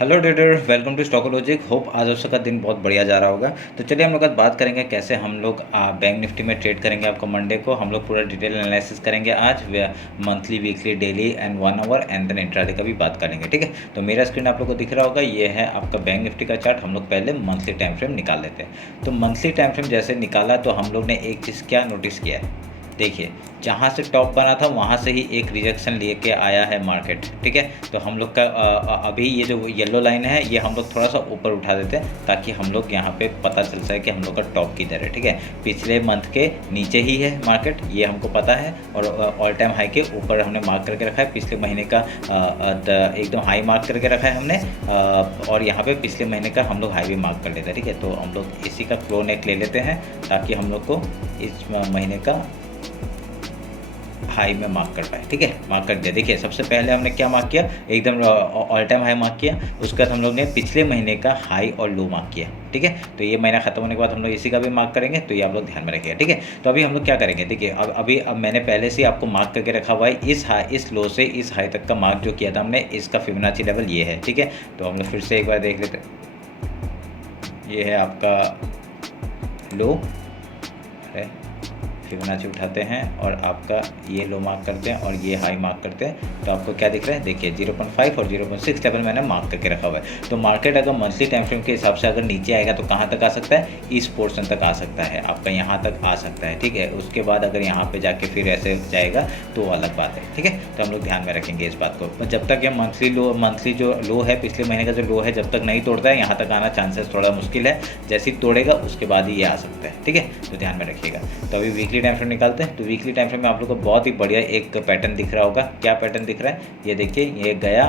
Hello trader, welcome to Stockologic. Hope आज आप सबका दिन बहुत बढ़िया जा रहा होगा। तो चलिए हम लोग आज बात करेंगे कैसे हम लोग बैंक निफ्टी में ट्रेड करेंगे। आपको मंडे को हम लोग पूरा डिटेल एनालिसिस करेंगे आज, monthly, weekly, daily and 1 hour and then intraday का भी बात करेंगे। ठीक है, तो मेरा स्क्रीन आप लोग को दिख रहा होगा, ये है आपका बैंक निफ्टी का चार्ट। हम लोग पहले मंथली टाइम फ्रेम निकाल लेते हैं। तो मंथली टाइम फ्रेम जैसे निकाला तो हम लोग ने एक चीज़ क्या नोटिस किया है, देखिए जहाँ से टॉप बना था वहाँ से ही एक रिजेक्शन लेके आया है मार्केट। ठीक है, तो हम लोग का अभी ये जो येलो लाइन है ये हम लोग थोड़ा सा ऊपर उठा देते हैं ताकि हम लोग यहाँ पे पता चल सके कि हम लोग का टॉप किधर है। ठीक है, पिछले मंथ के नीचे ही है मार्केट, ये हमको पता है, और ऑल टाइम हाई के ऊपर हमने मार्क करके रखा है। पिछले महीने का एकदम हाई मार्क करके रखा है हमने, और यहाँ पे पिछले महीने का हम लोग हाई भी मार्क कर लेते हैं। ठीक है, तो हम लोग इसी का क्लो नेक ले लेते हैं ताकि हम लोग को इस महीने का हाई में मार्क कर पाए। ठीक है, मार्क कर दिया। देखिए सबसे पहले हमने क्या मार्क किया, एकदम ऑल टाइम हाई मार्क किया। उसके बाद हम लोग ने पिछले महीने का हाई और लो मार्क किया। ठीक है, तो ये महीना खत्म होने के बाद हम लोग इसी का भी मार्क करेंगे, तो ये आप लोग ध्यान में रखिएगा। ठीक है, तो अभी हम लोग क्या करेंगे, देखिए अब मैंने पहले से आपको मार्क करके रखा हुआ है। इस लो से इस हाई तक का मार्क जो किया था हमने, इसका फिबोनाची लेवल ये है। ठीक है, तो हम लोग फिर से एक बार देख लेते हैं। ये है आपका लो, फिबोनाची उठाते हैं और आपका ये लो मार्क करते हैं और ये हाई मार्क करते हैं। तो आपको क्या दिख रहा है, देखिए 0.5 और 0.6 लेवल मैंने मार्क करके रखा हुआ है। तो मार्केट अगर मंथली टाइम फ्रेम के हिसाब से अगर नीचे आएगा तो कहाँ तक आ सकता है, इस पोर्शन तक आ सकता है, आपका यहाँ तक आ सकता है। ठीक है, उसके बाद अगर यहाँ पे जाके फिर ऐसे जाएगा तो अलग बात है। ठीक है, तो हम लोग ध्यान में रखेंगे इस बात को। जब तक ये मंथली जो लो है, पिछले महीने का जो लो है, जब तक नहीं तोड़ता है यहाँ तक आना चांसेस थोड़ा मुश्किल है। जैसे ही तोड़ेगा उसके बाद ही ये आ सकता है। ठीक है, तो ध्यान में रखिएगा। तो अभी वीकली टाइम फ्रेम निकालते हैं। तो वीकली टाइम फ्रेम में आप लोग को बहुत ही बढ़िया एक पैटर्न दिख रहा होगा। क्या पैटर्न दिख रहा है, ये देखिए, ये गया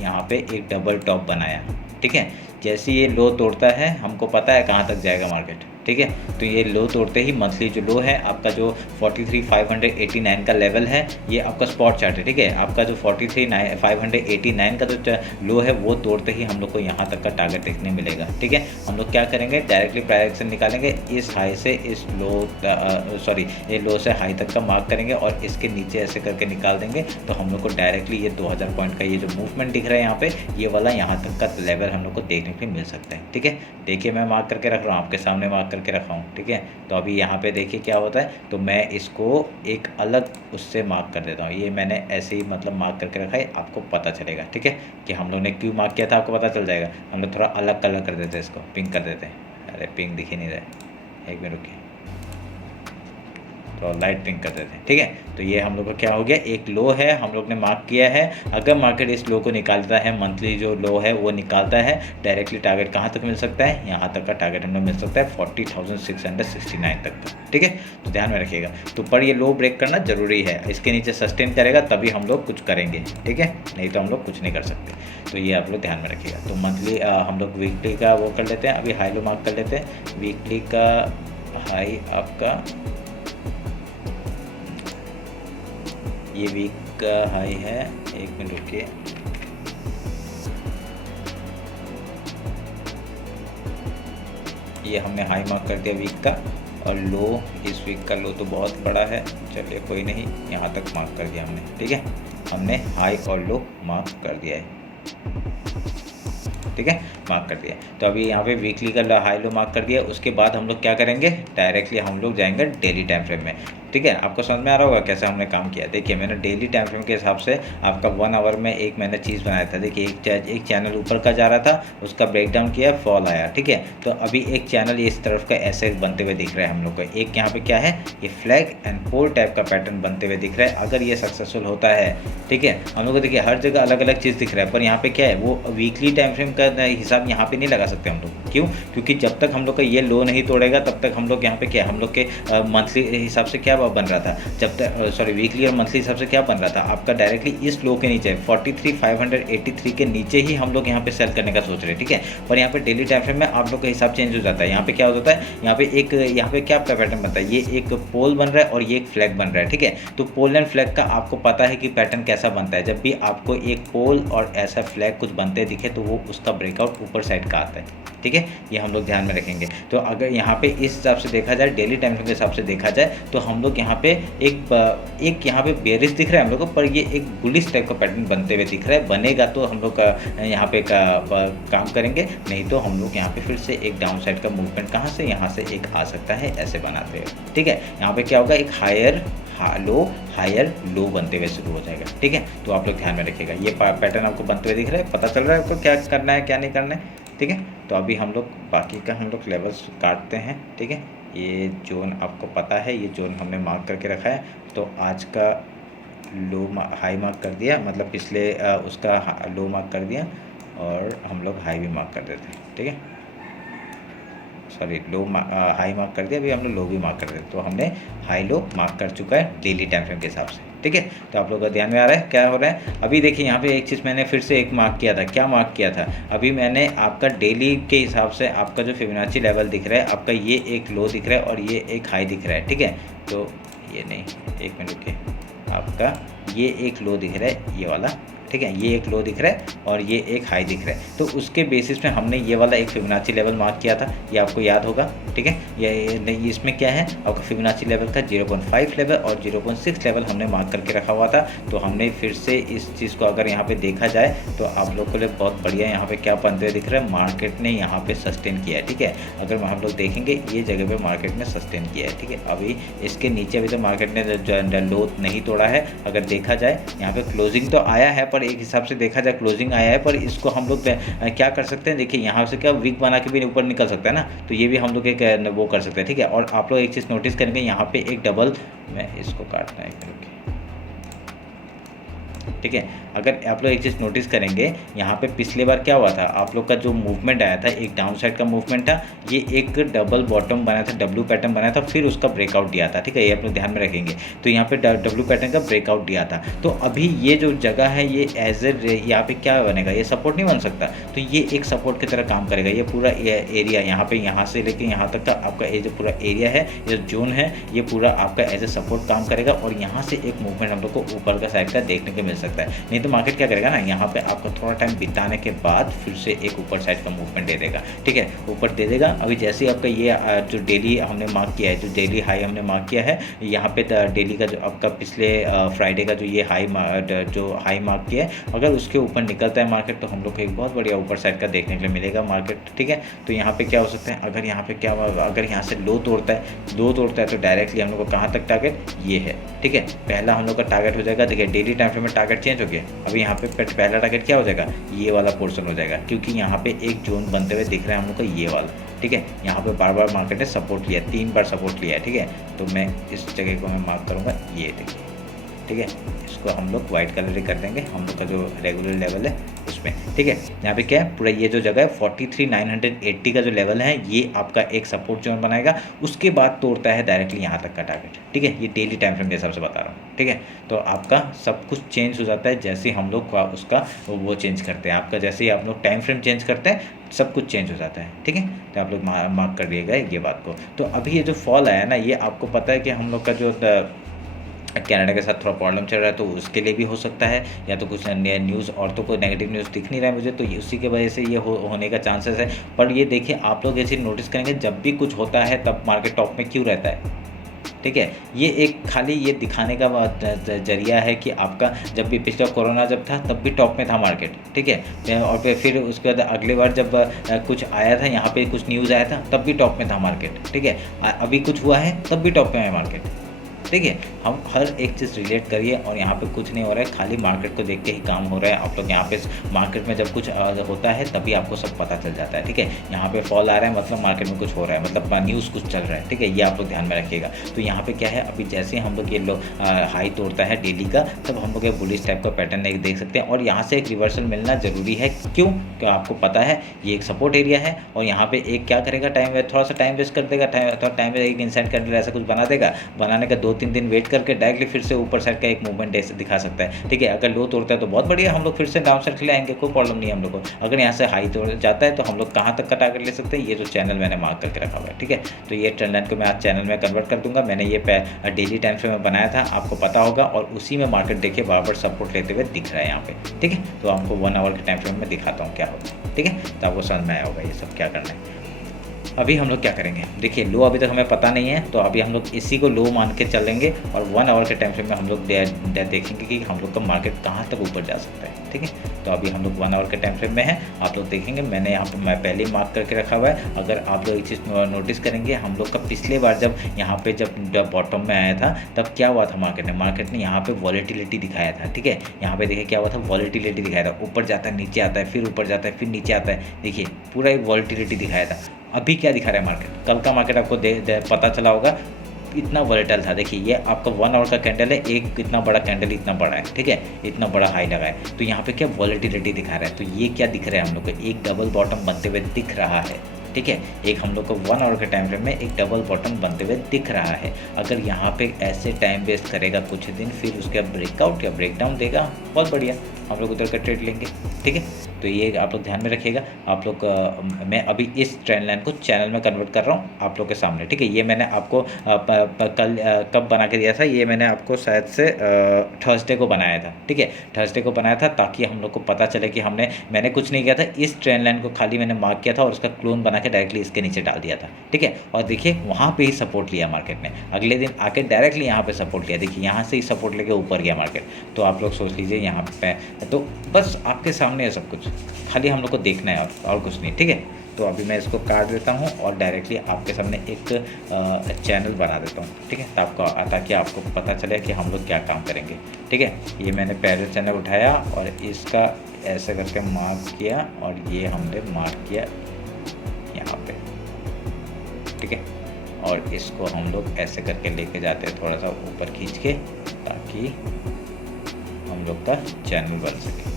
यहाँ पे एक डबल टॉप बनाया। ठीक है, जैसे ये लो तोड़ता है हमको पता है कहाँ तक जाएगा मार्केट। ठीक है, तो ये लो तोड़ते ही मंथली जो लो है आपका, जो 43,589 का लेवल है, ये आपका स्पॉट चार्ट है। ठीक है, आपका जो 43,589 का जो लो है वो तोड़ते ही हम लोग को यहाँ तक का टारगेट देखने मिलेगा। ठीक है, हम लोग क्या करेंगे, डायरेक्टली प्राइस एक्शन निकालेंगे, इस हाई से इस ये लो से हाई तक का मार्क करेंगे और इसके नीचे ऐसे करके निकाल देंगे। तो हम लोग को डायरेक्टली ये 2000 पॉइंट का ये जो मूवमेंट दिख रहा है यहाँ पे, ये वाला यहाँ तक का लेवल हम लोग को देखने को मिल सकता है। ठीक है, देखिए मैं मार्क करके रख रहा हूँ, आपके सामने मार्क करके रखा हूँ। ठीक है, तो अभी यहाँ पे देखिए क्या होता है, तो मैं इसको एक अलग उससे मार्क कर देता हूँ। ये मैंने ऐसे ही मतलब मार्क करके रखा है, आपको पता चलेगा। ठीक है, कि हम लोग ने क्यों मार्क किया था, आपको पता चल जाएगा। हम लोग थोड़ा अलग कलर कर देते हैं, इसको पिंक कर देते हैं। अरे पिंक दिख ही नहीं रहा है, एक मिनट रुकिए, तो लाइट पिंक कर देते हैं। ठीक है, तो ये हम लोग का क्या हो गया, एक लो है हम लोग ने मार्क किया है। अगर मार्केट इस लो को निकालता है, मंथली जो लो है वो निकालता है, डायरेक्टली टारगेट कहाँ तक मिल सकता है, यहाँ तक का टारगेट हमें मिल सकता है 40,669 तक का। ठीक है, तो ध्यान में रखिएगा। तो पर ये लो ब्रेक करना जरूरी है, इसके नीचे सस्टेन करेगा तभी हम लोग कुछ करेंगे। ठीक है, नहीं तो हम लोग कुछ नहीं कर सकते। तो ये आप लोग ध्यान में रखिएगा। तो मंथली हम लोग वीकली का वो कर लेते हैं, अभी हाई लो मार्क कर लेते हैं। वीकली का हाई आपका, ये वीक का हाई है, एक मिनट रुकिए, ये हमने हाई मार्क कर दिया वीक का, और लो, इस वीक का लो तो बहुत बड़ा है, चलिए कोई नहीं, यहाँ तक मार्क कर दिया हमने। ठीक है, हमने हाई और लो मार्क कर दिया है। ठीक है, मार्क कर दिया। तो अभी यहाँ पे वीकली का हाई लो मार्क कर दिया। उसके बाद हम लोग क्या करेंगे, डायरेक्टली हम लोग जाएंगे डेली टाइम फ्रेम में। ठीक है, आपको समझ में आ रहा होगा कैसे हमने काम किया। देखिए मैंने डेली टाइम फ्रेम के हिसाब से आपका 1 आवर में एक मैंने चीज़ बनाया था। देखिए एक चैनल ऊपर का जा रहा था, उसका ब्रेकडाउन किया, फॉल आया। ठीक है, तो अभी एक चैनल इस तरफ का ऐसे बनते हुए दिख रहा है हम लोग को। एक यहाँ पे क्या है, ये फ्लैग एंड पोल टाइप का पैटर्न बनते हुए दिख रहा है। अगर ये सक्सेसफुल होता है, ठीक है, हम लोग को देखिए हर जगह अलग अलग चीज़ दिख रहा है, पर यहाँ पे क्या है, वो वीकली टाइम फ्रेम का हिसाब यहाँ पे नहीं लगा सकते हम लोग। क्यों, क्योंकि जब तक हम लोग का ये लो नहीं तोड़ेगा तब तक हम लोग यहाँ पे क्या, हम लोग के मंथली हिसाब से क्या बन रहा था, जब तक वीकली और मंथली हिसाब से क्या बन रहा था आपका, डायरेक्टली इस लो के नीचे 43,583 के नीचे ही हम लोग यहाँ पे सेल करने का सोच रहे हैं। ठीक है, पर यहाँ पे डेली टाइम फ्रेम में आप लोग का हिसाब चेंज हो जाता है। यहाँ पे क्या हो जाता है, यहाँ पे क्या आपका पैटर्न बनता है, ये एक पोल बन रहा है और ये एक फ्लैग बन रहा है। ठीक है, तो पोल एंड फ्लैग का आपको पता है कि पैटर्न कैसा बनता है। जब भी आपको एक पोल और ऐसा फ्लैग कुछ बनते दिखे तो वो उसका ब्रेकआउट ऊपर साइड का आता है। ठीक है, ये हम लोग ध्यान में रखेंगे। तो अगर यहाँ पे इस हिसाब से देखा जाए, डेली टाइम फ्रेम के हिसाब से देखा जाए, तो हम लोग यहाँ पे एक यहाँ पे बेरिश दिख रहा है हम लोग को, पर ये एक बुलिश टाइप का पैटर्न बनते हुए दिख रहा है। बनेगा तो हम लोग यहाँ पे काम करेंगे, नहीं तो हम लोग यहाँ पे फिर से एक डाउन साइड का मूवमेंट कहाँ से, यहाँ से एक आ सकता है ऐसे बनाते हुए। ठीक है, यहाँ पे क्या होगा, एक हायर लो बनते हुए शुरू हो जाएगा। ठीक है, तो आप लोग ध्यान में रखिएगा। ये पैटर्न आपको बनते हुए दिख रहा है, पता चल रहा है आपको क्या करना है क्या नहीं करना है। ठीक है, तो अभी हम लोग बाकी का हम लोग लेवल्स काटते हैं। ठीक है, ये जोन आपको पता है, ये जोन हमने मार्क करके रखा है। तो आज का लो हाई मार्क कर दिया, मतलब पिछले उसका लो मार्क कर दिया, और हम लोग हाई भी मार्क कर देते हैं। ठीक है, सॉरी हाई मार्क कर दिया, अभी हम लोग लो भी मार्क कर देते। तो हमने हाई लो मार्क कर चुका है डेली टाइम फ्रेम के हिसाब से। ठीक है, तो आप लोगों का ध्यान में आ रहा है क्या हो रहा है। अभी देखिए यहाँ पे एक चीज़ मैंने फिर से एक मार्क किया था। क्या मार्क किया था, अभी मैंने आपका डेली के हिसाब से आपका जो फिबोनाची लेवल दिख रहा है, आपका ये एक लो दिख रहा है और ये एक हाई दिख रहा है। ठीक है, तो ये नहीं, एक मिनट रुकिए, आपका ये एक लो दिख रहा है ये वाला। ठीक है, ये एक लो दिख रहा है और ये एक हाई दिख रहा है। तो उसके बेसिस में हमने ये वाला एक फिबोनाची लेवल मार्क किया था, ये आपको याद होगा। ठीक है, ये इसमें क्या है, आपका फिबोनाची लेवल का 0.5 लेवल और 0.6 लेवल हमने मार्क करके रखा हुआ था। तो हमने फिर से इस चीज़ को अगर यहाँ पे देखा जाए तो आप लोग के लिए बहुत बढ़िया यहाँ पे क्या बनते हुए दिख रहा है, मार्केट ने यहाँ पे सस्टेन किया है। ठीक है, अगर हम लोग देखेंगे ये जगह पे मार्केट ने सस्टेन किया है। ठीक है, अभी इसके नीचे अभी तो मार्केट ने लो नहीं तोड़ा है। अगर देखा जाए यहाँ पे क्लोजिंग तो आया है, पर एक हिसाब से देखा जाए क्लोजिंग आया है, पर इसको हम लोग क्या कर सकते हैं, देखिए यहाँ से क्या वीक बना के भी ऊपर निकल सकता है ना, तो ये भी हम लोग एक वो कर सकते हैं। ठीक है, और आप लोग एक चीज़ नोटिस करेंगे यहाँ पे एक डबल, मैं इसको काटना है। ठीक है, अगर आप लोग एक चीज़ नोटिस करेंगे, यहाँ पे पिछले बार क्या हुआ था, आप लोग का जो मूवमेंट आया था एक डाउन साइड का मूवमेंट था, ये एक डबल बॉटम बना था, डब्ल्यू पैटर्न बना था, फिर उसका ब्रेकआउट दिया था। ठीक है, ये आप लोग ध्यान में रखेंगे। तो यहाँ पे डब्ल्यू पैटर्न का ब्रेकआउट दिया था। तो अभी ये जो जगह है ये एज ए यहाँ पे क्या बनेगा, ये सपोर्ट नहीं बन सकता, तो ये एक सपोर्ट की तरह काम करेगा। ये पूरा एरिया यहाँ पे, यहाँ से लेके यहाँ तक का आपका ये जो पूरा एरिया है, ये जोन है, ये पूरा आपका एज ए सपोर्ट काम करेगा। और यहाँ से एक मूवमेंट हम लोग को ऊपर का साइड का देखने को मिल सकता है। नहीं तो मार्केट क्या करेगा ना, यहाँ पे आपको थोड़ा टाइम बिताने के बाद फिर से एक ऊपर साइड का मूवमेंट दे देगा। ठीक है, ऊपर दे देगा। अभी जैसे ही आपका ये जो डेली हमने मार्क किया है, जो डेली हाई हमने मार्क किया है, यहाँ पे डेली का जो आपका पिछले फ्राइडे का जो ये हाई मार्क किया है, अगर उसके ऊपर निकलता है मार्केट तो हम लोग को एक बहुत बढ़िया ऊपर साइड का देखने के लिए मिलेगा मार्केट। ठीक है, तो यहाँ पे क्या हो सकता है, अगर यहाँ पे क्या, अगर यहाँ से लो तोड़ता है तो डायरेक्टली हम लोग को कहाँ तक टारगेट ये है। ठीक है, पहला हम लोग का टारगेट हो जाएगा, देखिए डेली टाइम फ्रेम में टारगेट चेंज हो गया। अभी यहाँ पे पहला टारगेट क्या हो जाएगा, ये वाला पोर्शन हो जाएगा, क्योंकि यहाँ पे एक जोन बनते हुए दिख रहा है हम लोग को ये वाला। ठीक है, यहाँ पे बार बार मार्केट ने सपोर्ट लिया, 3 बार सपोर्ट लिया है। ठीक है, तो मैं इस जगह को मैं मार्क करूँगा, ये देखिए। ठीक है, इसको हम लोग वाइट कलर कर देंगे, हम लोग का जो रेगुलर लेवल है उसमें। ठीक है, यहाँ पे क्या है, पूरा ये जो जगह है 43,980 का जो लेवल है, ये आपका एक सपोर्ट जोन बनाएगा। उसके बाद तोड़ता है डायरेक्टली यहाँ तक का टारगेट। ठीक है, ये डेली टाइम फ्रेम के हिसाब से बता रहा हूँ। ठीक है, तो आपका सब कुछ चेंज हो जाता है जैसे हम लोग उसका वो चेंज करते हैं। आपका जैसे ही आप लोग टाइम फ्रेम चेंज करते हैं सब कुछ चेंज हो जाता है। ठीक है, तो आप लोग मार्क कर दिएगा ये बात को। तो अभी ये जो फॉल आया ना, ये आपको पता है कि हम लोग का जो कनाडा के साथ थोड़ा प्रॉब्लम चल रहा है, तो उसके लिए भी हो सकता है, या तो कुछ न्यूज़ और तो कोई नेगेटिव न्यूज़ दिख नहीं रहा है मुझे, तो उसी की वजह से ये होने का चांसेस है। पर ये देखिए आप लोग ऐसे नोटिस करेंगे, जब भी कुछ होता है तब मार्केट टॉप में क्यों रहता है। ठीक है, ये एक खाली ये दिखाने का जरिया है कि आपका जब भी पिछला कोरोना जब था तब भी टॉप में था मार्केट। ठीक है, और फिर उसके बाद अगली बार जब कुछ आया था, यहाँ पे कुछ न्यूज़ आया था, तब भी टॉप में था मार्केट। ठीक है, अभी कुछ हुआ है तब भी टॉप में है मार्केट। ठीक है, हम हर एक चीज़ रिलेट करिए, और यहाँ पे कुछ नहीं हो रहा है, खाली मार्केट को देख के ही काम हो रहा है। आप लोग यहाँ पे मार्केट में जब कुछ होता है तभी आपको सब पता चल जाता है। ठीक है, यहाँ पे फॉल आ रहा है मतलब मार्केट में कुछ हो रहा है, मतलब न्यूज़ कुछ चल रहा है। ठीक है, ये आप लोग ध्यान में रखिएगा। तो यहाँ पे क्या है, अभी जैसे हम लोग ये हाई तोड़ता है डेली का, तब हम लोग ये बुलिश टाइप का पैटर्न एक देख सकते हैं, और यहाँ से एक रिवर्सल मिलना जरूरी है। क्यों, क्या आपको पता है ये एक सपोर्ट एरिया है, और यहाँ पे एक क्या करेगा, थोड़ा सा टाइम वेस्ट कर देगा, थोड़ा टाइम एक इंसेंट कैंडल ऐसा कुछ बना देगा, बनाने का 2-3 दिन वेट करके डायरेक्टली फिर से ऊपर साइड का एक मूवमेंट ऐसे दिखा सकता है। ठीक है, अगर लो तोड़ता है तो बहुत बढ़िया, हम लोग फिर से डाउन साइड के लिए आएंगे, कोई प्रॉब्लम नहीं है हम लोग को। अगर यहाँ से हाई तोड़ जाता है तो हम लोग कहाँ तक का टारगेट ले सकते हैं, ये जो चैनल मैंने मार्क करके रखा हुआ है। ठीक है, तो ये ट्रेंड लाइन को मैं आज चैनल में कन्वर्ट कर दूंगा। मैंने ये डेली टाइम फ्रेम में बनाया था, आपको पता होगा, और उसी में मार्केट देखिए बार बार सपोर्ट लेते हुए दिख रहा है यहाँ पे। ठीक है, तो आपको 1 आवर के टाइम फ्रेम में दिखाता हूँ क्या होगा। ठीक है, तो आपको समझ में आया होगा ये सब क्या करना है। अभी हम लोग क्या करेंगे, देखिए लो अभी तक हमें पता नहीं है, तो अभी हम लोग इसी को लो मान के चलेंगे और 1 आवर के टाइम फ्रेम में हम लोग देखेंगे कि हम लोग का मार्केट कहाँ तक ऊपर जा सकता है। ठीक है, तो अभी हम लोग 1 आवर के टाइम फ्रेम में है। आप लोग देखेंगे मैंने यहाँ पर मैं पहले ही मार्क करके रखा हुआ है। अगर आप लोग एक चीज़ नोटिस करेंगे, हम लोग का पिछले बार जब यहाँ पे जब बॉटम में आया था तब क्या हुआ था, मार्केट ने यहाँ पे वॉलेटिलिटी दिखाया था। ठीक है, यहाँ पे देखिए क्या हुआ था, वॉलेटिलिटी दिखाया था, ऊपर जाता है नीचे आता है, फिर ऊपर जाता है फिर नीचे आता है। देखिए पूरा एक वॉलेटिलिटी दिखाया था। अभी क्या दिखा रहा है मार्केट, कल का मार्केट आपको पता चला होगा इतना वॉलेटाइल था। देखिए ये आपका 1 आवर का कैंडल है, एक इतना बड़ा कैंडल इतना बड़ा है। ठीक है, इतना बड़ा हाई लगा है, तो यहाँ पे क्या वॉलेटिलिटी दिखा रहा है। तो ये क्या दिख रहा है हम लोग को, एक डबल बॉटम बनते हुए दिख रहा है। ठीक है, एक हम लोग को 1 आवर के टाइम फ्रेम में एक डबल बॉटम बनते हुए दिख रहा है। अगर यहाँ पे ऐसे टाइम वेस्ट करेगा कुछ दिन, फिर उसके ब्रेकआउट या ब्रेकडाउन देगा, बहुत बढ़िया, हम लोग उधर का ट्रेड लेंगे। ठीक है, तो ये आप लोग ध्यान में रखिएगा। आप लोग मैं अभी इस ट्रेंड लाइन को चैनल में कन्वर्ट कर रहा हूँ आप लोग के सामने। ठीक है, ये मैंने आपको कल कब बना के दिया था, ये मैंने आपको शायद से थर्सडे को बनाया था। ठीक है, थर्सडे को बनाया था ताकि हम लोग को पता चले कि मैंने कुछ नहीं किया था, इस ट्रेंड लाइन को खाली मैंने मार्क किया था और उसका क्लोन बना के डायरेक्टली इसके नीचे डाल दिया था। ठीक है, और देखिए वहाँ पे ही सपोर्ट लिया मार्केट ने, अगले दिन आके डायरेक्टली यहाँ पे सपोर्ट लिया। देखिए यहाँ से ही सपोर्ट लेके ऊपर गया मार्केट। तो आप लोग सोच लीजिए यहाँ पे, तो बस आपके सामने है सब कुछ, खाली हम लोग को देखना है और कुछ नहीं। ठीक है, तो अभी मैं इसको काट देता हूँ और डायरेक्टली आपके सामने एक चैनल बना देता हूँ। ठीक है, ताकि आपको पता चले कि हम लोग क्या काम करेंगे। ठीक है, ये मैंने पैरेलल चैनल उठाया और इसका ऐसे करके मार्क किया और ये हमने मार्क किया यहाँ पे। ठीक है, और इसको हम लोग ऐसे करके लेके जाते हैं थोड़ा सा ऊपर खींच के, ताकि हम लोग का चैनल बन सके।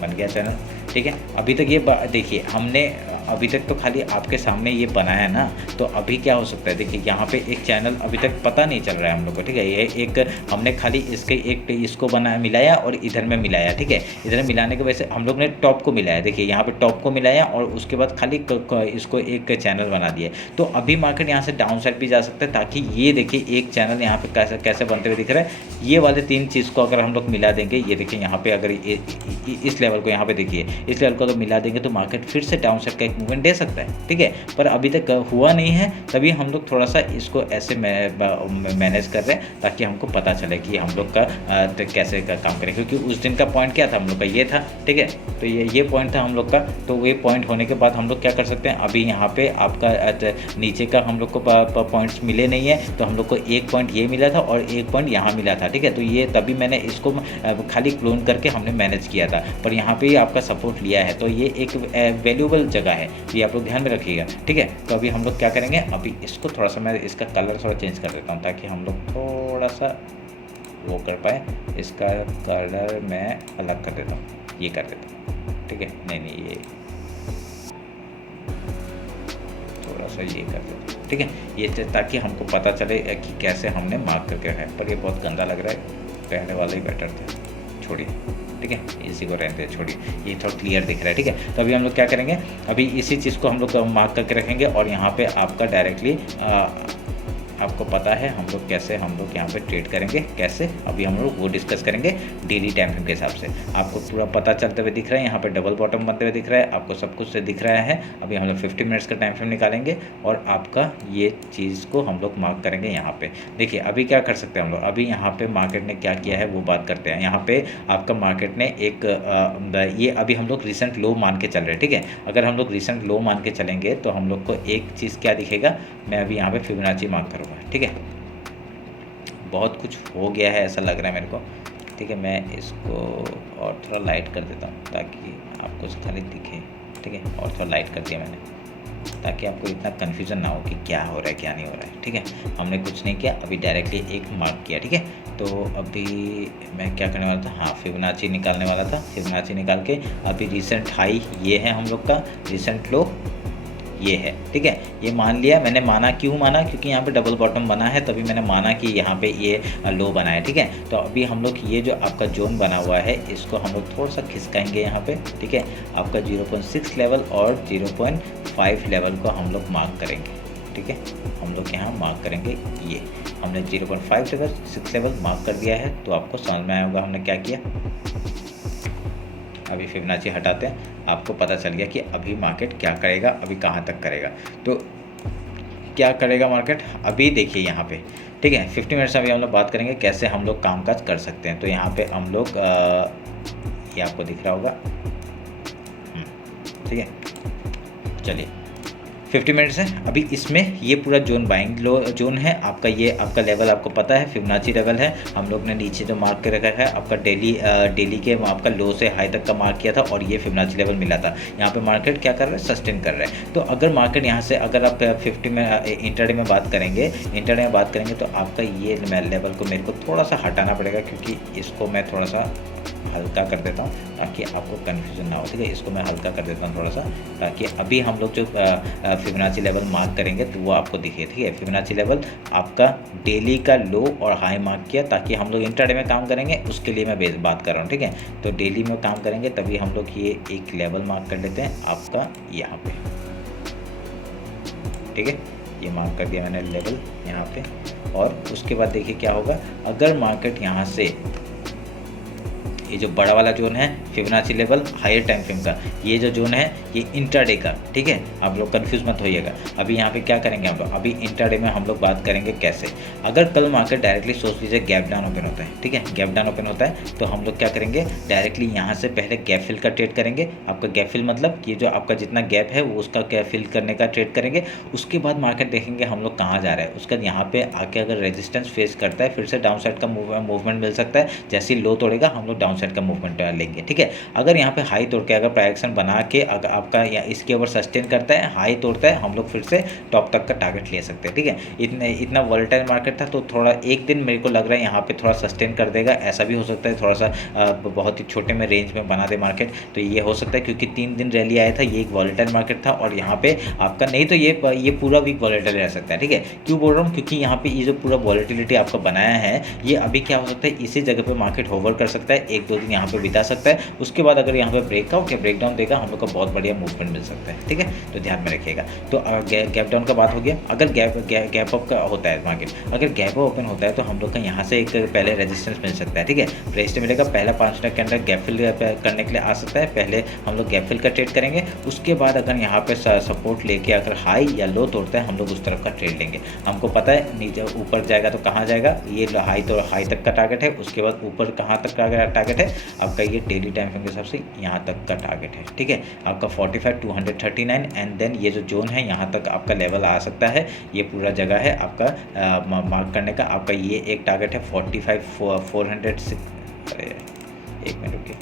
बन गया चैनल। ठीक है, अभी तक ये देखिए हमने अभी तक तो खाली आपके सामने ये बनाया ना, तो अभी क्या हो सकता है, देखिए यहाँ पे एक चैनल अभी तक पता नहीं चल रहा है हम लोग को। ठीक है, ये एक हमने खाली इसको मिलाया और इधर में मिलाया। ठीक है, इधर मिलाने की वजह से हम लोग ने टॉप को मिलाया। देखिए यहाँ पे टॉप को मिलाया और उसके बाद खाली इसको एक चैनल बना दिया। तो अभी मार्केट यहाँ से डाउन साइड भी जा सकता है, ताकि ये देखिए एक चैनल यहाँ पे कैसे बनते हुए दिख रहा है। ये वाले 3 चीज़ को अगर हम लोग मिला देंगे, ये देखिए यहाँ पे अगर इस लेवल को यहाँ पे देखिए, इस लेवल को तो मिला देंगे तो मार्केट फिर से डाउन साइड का एक मूवमेंट दे सकता है। ठीक है, पर अभी तक हुआ नहीं है, तभी हम लोग थोड़ा सा इसको ऐसे मैनेज कर रहे हैं ताकि हमको पता चले कि हम लोग का कैसे काम करें। क्योंकि उस दिन का पॉइंट क्या था हम लोग का, ये था। ठीक है, तो ये पॉइंट था हम लोग का। तो ये पॉइंट होने के बाद हम लोग क्या कर सकते हैं, अभी यहाँ पे आपका नीचे का हम लोग को पॉइंट्स मिले नहीं है, तो हम लोग को एक पॉइंट ये मिला था और एक पॉइंट यहाँ मिला था। ठीक है, तो ये तभी मैंने इसको खाली क्लोन करके हमने मैनेज किया था, पर यहाँ पे आपका सपोर्ट लिया है, तो ये एक वैल्यूएबल जगह है, ये आप लोग ध्यान में रखिएगा। ठीक है, तो अभी हम लोग क्या करेंगे, अभी इसको थोड़ा सा मैं इसका कलर थोड़ा चेंज कर देता हूँ ताकि हम लोग थोड़ा सा वो कर पाए। इसका कलर मैं अलग कर देता हूँ, ये कर देता हूँ। ठीक है, नहीं ये थोड़ा सा ये कर देता हूँ। ठीक है, ये ताकि हमको पता चले कि कैसे हमने मार्क करके रखा है। पर ये बहुत गंदा लग रहा है, पहले वाला ही बेटर था, छोड़िए। ठीक है, इसी को रहते हैं, छोड़िए, ये थोड़ा क्लियर दिख रहा है। ठीक है, तो अभी हम लोग क्या करेंगे, अभी इसी चीज़ को हम लोग मार्क करके रखेंगे और यहाँ पे आपका डायरेक्टली आपको पता है हम लोग कैसे हम लोग यहाँ पे ट्रेड करेंगे, कैसे अभी हम लोग वो डिस्कस करेंगे डेली टाइम फ्रेम के हिसाब से। आपको पूरा पता चलते हुए दिख रहा है, यहाँ पे डबल बॉटम बनते हुए दिख रहा है, आपको सब कुछ दिख रहा है। अभी हम लोग 50 मिनट्स का टाइम फ्रेम निकालेंगे और आपका ये चीज़ को हम लोग मार्क करेंगे यहाँ पे। देखिए अभी क्या कर सकते हैं हम लोग, अभी यहाँ पे मार्केट ने क्या किया है वो बात करते हैं। यहाँ पे आपका मार्केट ने एक ये अभी हम लोग रिसेंट लो मान के चल रहे हैं। ठीक है, अगर हम लोग रिसेंट लो मान के चलेंगे तो हम लोग को एक चीज़ क्या दिखेगा, मैं अभी यहाँ पे फिबोनाची मार्क करूँगा। ठीक है, बहुत कुछ हो गया है ऐसा लग रहा है मेरे को। ठीक है, मैं इसको और थोड़ा लाइट कर देता हूँ ताकि आपको खाली दिखे। ठीक है, और थोड़ा लाइट कर दिया मैंने ताकि आपको इतना कन्फ्यूज़न ना हो कि क्या हो रहा है क्या नहीं हो रहा है। ठीक है, हमने कुछ नहीं किया, अभी डायरेक्टली एक मार्क किया। ठीक है, तो अभी मैं क्या करने वाला था, हाँ फिबोनाची निकालने वाला था। फिबोनाची निकाल के अभी रिसेंट हाई ये है हम लोग का, रिसेंट लो ये है। ठीक है, ये मान लिया मैंने। माना क्यों माना, क्योंकि यहाँ पे डबल बॉटम बना है, तभी मैंने माना कि यहाँ पे ये लो बना है। ठीक है, तो अभी हम लोग ये जो आपका जोन बना हुआ है इसको हम लोग थोड़ा सा खिसकाएंगे यहाँ पे। ठीक है, आपका 0.6 लेवल और 0.5 लेवल को हम लोग मार्क करेंगे। ठीक है, हम लोग यहाँ मार्क करेंगे, ये हमने 0.5 लेवल 6 लेवल मार्क कर दिया है। तो आपको समझ में आया होगा हमने क्या किया। अभी फिबोनाची हटाते हैं, आपको पता चल गया कि अभी मार्केट क्या करेगा, अभी कहाँ तक करेगा। तो क्या करेगा मार्केट अभी देखिए यहाँ पे, ठीक है। 50 मिनट्स अभी हम लोग बात करेंगे कैसे हम लोग कामकाज कर सकते हैं। तो यहाँ पे हम लोग ये आपको दिख रहा होगा, ठीक है। चलिए 50 मिनट्स है, अभी इसमें ये पूरा जोन बाइंग लो जोन है आपका, ये आपका लेवल आपको पता है फिबोनाची लेवल है। हम लोग ने नीचे जो मार्क कर रखा है आपका डेली के आपका लो से हाई तक का मार्क किया था और ये फिबोनाची लेवल मिला था। यहाँ पे मार्केट क्या कर रहा है, सस्टेन कर रहा है। तो अगर मार्केट यहाँ से अगर आप 50 में इंटरडे में बात करेंगे, तो आपका ये लेवल को मेरे को थोड़ा सा हटाना पड़ेगा, क्योंकि इसको मैं थोड़ा सा हल्का कर देता हूँ ताकि आपको कन्फ्यूजन ना हो, ठीक है। इसको मैं हल्का कर देता हूँ थोड़ा सा, ताकि अभी हम लोग जो फिबोनाची लेवल मार्क करेंगे तो वो आपको दिखे, ठीक है। फिबोनाची लेवल आपका डेली का लो और हाई मार्क किया, ताकि हम लोग इंट्राडे में काम करेंगे उसके लिए मैं बात कर रहा हूँ, ठीक है। तो डेली में काम करेंगे तभी हम लोग ये एक लेवल मार्क कर लेते हैं आपका यहाँ पे, ठीक है। ये मार्क कर दिया मैंने लेवल यहाँ पे, और उसके बाद देखिए क्या होगा। अगर मार्केट यहाँ से ये जो बड़ा वाला जोन है Fibonacci level higher time frame का, ये जो जोन है ये इंट्राडे का, ठीक है। आप लोग कंफ्यूज मत होइएगा। अभी यहाँ पे क्या करेंगे आप, अभी इंट्राडे में हम लोग बात करेंगे कैसे। अगर कल मार्केट डायरेक्टली सोच लीजिए गैप डाउन ओपन होता है, ठीक है, गैप डाउन ओपन होता है, तो हम लोग क्या करेंगे, डायरेक्टली यहाँ से पहले गैप फिल का ट्रेड करेंगे। आपका गैप फिल मतलब ये जो आपका जितना गैप है वो उसका गैप फिल करने का ट्रेड करेंगे। उसके बाद मार्केट देखेंगे हम लोग कहाँ जा रहा है, उसके बाद यहाँ पे आके अगर रेजिस्टेंस फेस करता है फिर से डाउन साइड का मूवमेंट मिल सकता है। जैसे लो तोड़ेगा हम लोग डाउन साइड का मूवमेंट लेंगे, ठीक है। अगर यहाँ पे हाई तोड़ के अगर प्राइस बना के अगर आपका या इसके ऊपर सस्टेन करता है, हाई तोड़ता है, हम लोग फिर से टॉप तक का टारगेट ले सकते हैं, ठीक है। इतना वोलेटाइल मार्केट था तो थोड़ा एक दिन मेरे को लग रहा है यहाँ पे थोड़ा सस्टेन कर देगा। ऐसा भी हो सकता है थोड़ा सा बहुत ही छोटे में रेंज में बना दे मार्केट, तो ये हो सकता है, क्योंकि 3 दिन रैली आया था, ये एक वोलेटाइल मार्केट था और यहाँ पे आपका नहीं तो ये पूरा वीक वोलेटाइल रह सकता है, ठीक है। क्यों बोल रहा हूँ, क्योंकि यहाँ पे ये जो पूरा वॉलेटिलिटी आपका बनाया है, ये अभी क्या हो सकता है, इसी जगह पे मार्केट होवर कर सकता है, 1-2 दिन यहाँ पे बिता सकता है। उसके बाद अगर यहाँ पे ब्रेकआउट या ब्रेकडाउन देगा हम लोग को बहुत बढ़िया मूवमेंट मिल सकता है, ठीक है। तो ध्यान में रखिएगा। तो गैप डाउन का बात हो गया। अगर गैप अप का होता है मार्केट, अगर गैप ओपन होता है तो हम लोग का यहाँ से एक पहले रेजिस्टेंस मिल सकता है, ठीक है। रेजिस्टेंस मिलेगा, पहला 5 मिनट के अंदर गैप फिल करने के लिए आ सकता है। पहले हम लोग गैप फिल का ट्रेड करेंगे, उसके बाद अगर यहाँ पे सपोर्ट लेके अगर हाई या लो तोड़ता है हम लोग उस तरफ का ट्रेड लेंगे। हमको पता है नीचे ऊपर जाएगा तो कहाँ जाएगा, ये हाई तो हाई तक का टारगेट है, उसके बाद ऊपर कहाँ तक का टारगेट है आपका, ये डेली टाइम फ्रेम के हिसाब से यहाँ तक का टारगेट है, ठीक है। आपका 45 239 एंड देन ये जो जोन है यहाँ तक आपका लेवल आ सकता है। ये पूरा जगह है आपका मार्क करने का। आपका ये एक टारगेट है 45 406, अरे एक मिनट रुकिए,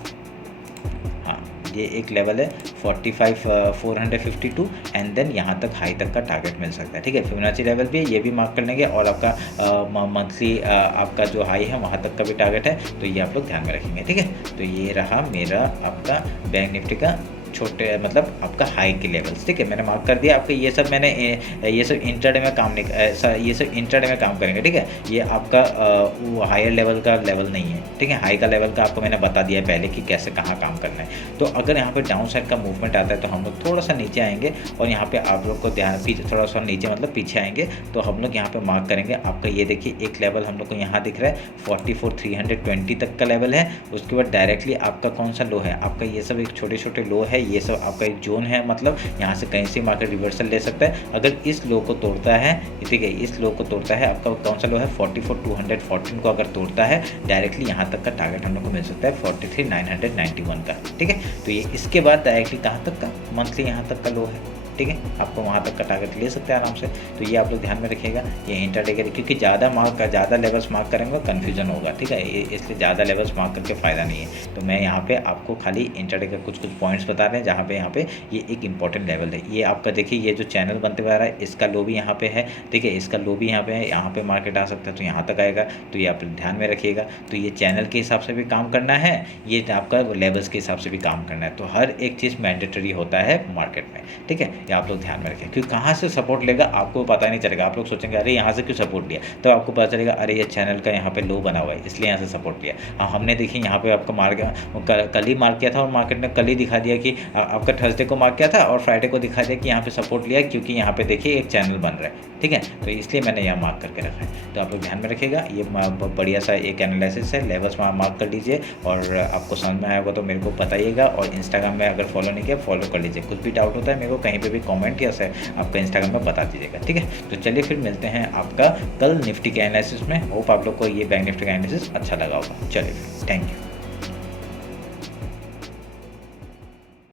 हाँ ये एक लेवल है 45 452 एंड देन यहाँ तक हाई तक का टारगेट मिल सकता है, ठीक है। फिबोनाची लेवल भी ये भी मार्क कर लेंगे और आपका मंथली आपका जो हाई है वहाँ तक का भी टारगेट है, तो ये आप लोग ध्यान में रखेंगे, ठीक है। तो ये रहा मेरा आपका बैंक निफ्टी का छोटे मतलब आपका हाई के लेवल्स, ठीक है। मैंने मार्क कर दिया। आपका ये सब मैंने ये सब इंट्राडे में काम नहीं, ये सब इंट्राडे में काम करेंगे, ठीक है। ये आपका वो हायर लेवल का लेवल नहीं है, ठीक है। हाई का लेवल का आपको मैंने बता दिया है पहले कि कैसे कहाँ काम करना है। तो अगर यहाँ पे डाउन साइड का मूवमेंट आता है तो हम लोग थोड़ा सा नीचे आएंगे और यहाँ पे आप लोग को ध्यान पीछे थोड़ा सा नीचे मतलब पीछे आएंगे तो हम लोग यहाँ पे मार्क करेंगे। आपका ये देखिए एक लेवल हम लोग को यहाँ दिख रहा है 44 320 तक का लेवल है। उसके बाद डायरेक्टली आपका कौन सा लो है, आपका ये सब एक छोटे छोटे लो है, ये सब आपका एक जोन है, मतलब यहाँ से कहीं से मार्केट रिवर्सल ले सकता है। अगर इस लो को तोड़ता है, ठीक है, इस लो को तोड़ता है, आपका कौन सा लो है 44 214 को अगर तोड़ता है डायरेक्टली यहाँ तक का टारगेट हम लोग को मिल सकता है 43 991 का, ठीक है। तो ये इसके बाद डायरेक्टली कहाँ तक का मंथली यहाँ तक का लो है, ठीक है। आपको वहाँ तक का टारगेट ले सकते हैं आराम से। तो ये आप लोग ध्यान में रखिएगा। ये इंट्राडे के, क्योंकि ज़्यादा लेवल्स मार्क करेंगे कन्फ्यूजन होगा, ठीक है। इसलिए ज़्यादा लेवल्स मार्क करके फ़ायदा नहीं है। तो मैं यहाँ पे आपको खाली इंट्राडे का कुछ पॉइंट्स बता रहे हैं जहाँ पे यहाँ पे ये एक इंपॉर्टेंट लेवल है। ये आपका देखिए ये जो चैनल बनते हुआ आ रहा है इसका लो भी यहाँ पे है, ठीक है। इसका लो भी यहाँ पे है, यहाँ पे मार्केट आ सकता है तो यहाँ तक आएगा। तो ये आप ध्यान में रखिएगा। तो ये चैनल के हिसाब से भी काम करना है, ये आपका लेवल्स के हिसाब से भी काम करना है। तो हर एक चीज़ मैंडेटरी होता है मार्केट में, ठीक है। ये आप लोग ध्यान में रखें, क्योंकि कहाँ से सपोर्ट लेगा आपको पता नहीं चलेगा। आप लोग सोचेंगे अरे यहाँ से क्यों सपोर्ट लिया, तो आपको पता चलेगा अरे ये चैनल का यहाँ पे लो बना हुआ है इसलिए यहाँ से सपोर्ट लिया। हाँ, हमने देखिए यहाँ पे आपको कल ही मार्क किया था और मार्केट ने कल ही दिखा दिया कि आपका थर्सडे को मार्क किया था और फ्राइडे को दिखा दिया कि यहाँ पे सपोर्ट लिया, क्योंकि यहाँ पे देखिए एक चैनल बन रहा है, ठीक है। तो इसलिए मैंने यहाँ मार्क करके रखा है, तो आप लोग ध्यान में रखिएगा। ये बढ़िया सा एक एनालिसिस है, लेवल्स मार्क कर लीजिए और आपको समझ में आया होगा तो मेरे को बताइएगा। और इंस्टाग्राम में अगर फॉलो नहीं किया फॉलो कर लीजिए। कुछ भी डाउट होता है मेरे को कहीं पे भी कमेंट या से आपका इंस्टाग्राम में बता दीजिएगा, ठीक है। तो चलिए फिर मिलते हैं आपका कल निफ्टी के एनालिसिस में। होप आप लोग को ये बैंक निफ्टी का एनालिसिस अच्छा लगा होगा। चलिए फिर, थैंक यू।